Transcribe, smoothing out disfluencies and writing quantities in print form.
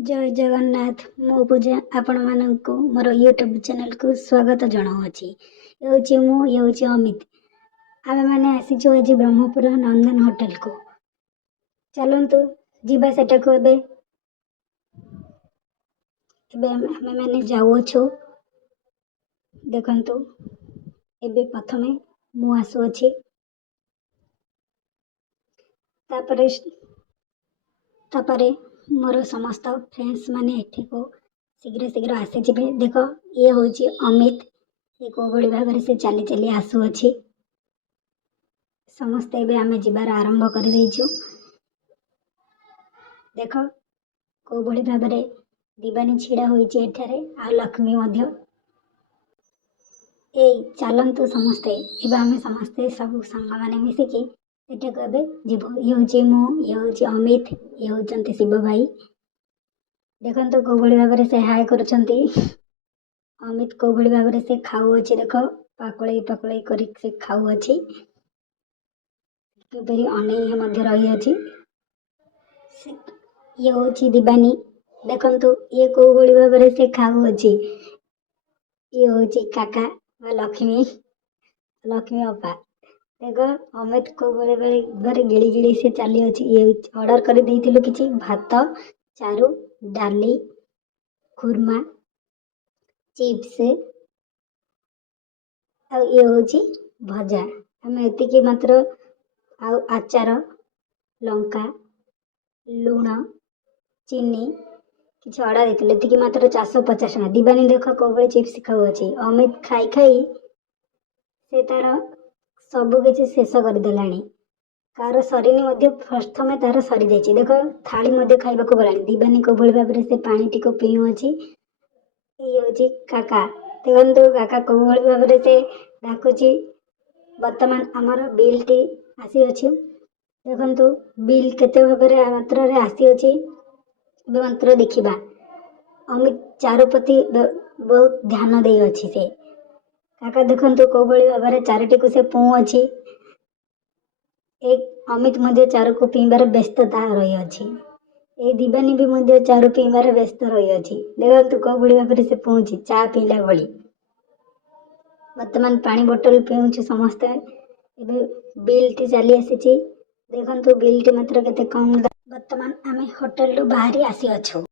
जय जगन्नाथ मो पूजा आपण मानक मोर यूट्यूब चैनल को स्वागत जनाऊँगी। ये अमित आमे मैंने आसीचु आज ब्रह्मपुर नंदन होटल को। चलतु जीवा सेटा को एबे आमे मैंने जाऊछु। देखंतु एबे प्रथमे मु आसुअछि तापरे मोर समस्त फ्रेंड्स माने एठी को शीघ्र शीघ्र आसी जिबे। देख ये होची अमित, ये को बड़ी भाग से चली चली आसु अछि। समस्त एबे आमे जिबार आरंभ कर देइछु। देख को बड़ी भाग रे दीवानी छिड़ा होईची एठारे आ लक्ष्मी मध्य। ए चलंतु समस्ते एबे आमे समस्ते सब संग माने मिसिकी एटा को एबे जीवो। ये होची मु, ये होची अमित, ये होचंती शिव भाई। देखंतु को बड़ी भाग से हाय करूछंती। अमित को बड़ी भाग से खाऊ अछि। देख पाकळई पाकळई करी से खाऊ अछि। केपरी अनेई मध्य रही अछि। ये होची दीवानी। देखंतु ये को बड़ी भाग से खाऊ अछि। ये होची काका व लक्ष्मी लक्ष्मी अपा। देख अमित को बड़े बड़े घरे गिड़ी गिड़ी से चली अछि। ये ऑर्डर कर देइथिलु किछि भात, चारू, डाली, खुरमा, चिप्स आ ये होची भजा। हमें एतिकी मात्र आ आचार, लंका, लूण, चीनी किछि ऑर्डर देइथिलु। एतिकी मात्र 450 टका। दीवानी देख कोबळे चिप्स खाउ अछि। अमित खाई खाई से तार सब किछि शेष कर देलानी। कार सरीनी मध्य प्रथमे तार सरी जाइछि। देख थाली मध्य खाइबा को गलानी। दीवानी को बड़ी भाबरे से पानी टिको पिउ अछि। ये होची काका। देखंतु काका को बड़ी भाबरे से डाकुची। वर्तमान हमर बिल टी आसी अछि। देखंतु बिल केते भाबरे मात्रा रे आसी अछि बे मात्र देखिबा। अमित चारुपति बहुत ध्यान देइ अछि से। काका देखंतु को बड़ी भाबरे चारिटी को से पौ अछि। एक अमित मध्य चारू को पीबार व्यस्तता रही अछि। ए दीवानी भी मध्य चारू पीबार व्यस्त रही अछि। देखंतु को बड़ी भाबरे से पहुंची चा पीला बड़ी। वर्तमान पानी बोतल पिउछु समस्त। एबे बिल टी चली आसीची। देखंतु बिल टी मात्र केते कम। वर्तमान आमे होटल रो बाहरी आसी अछु।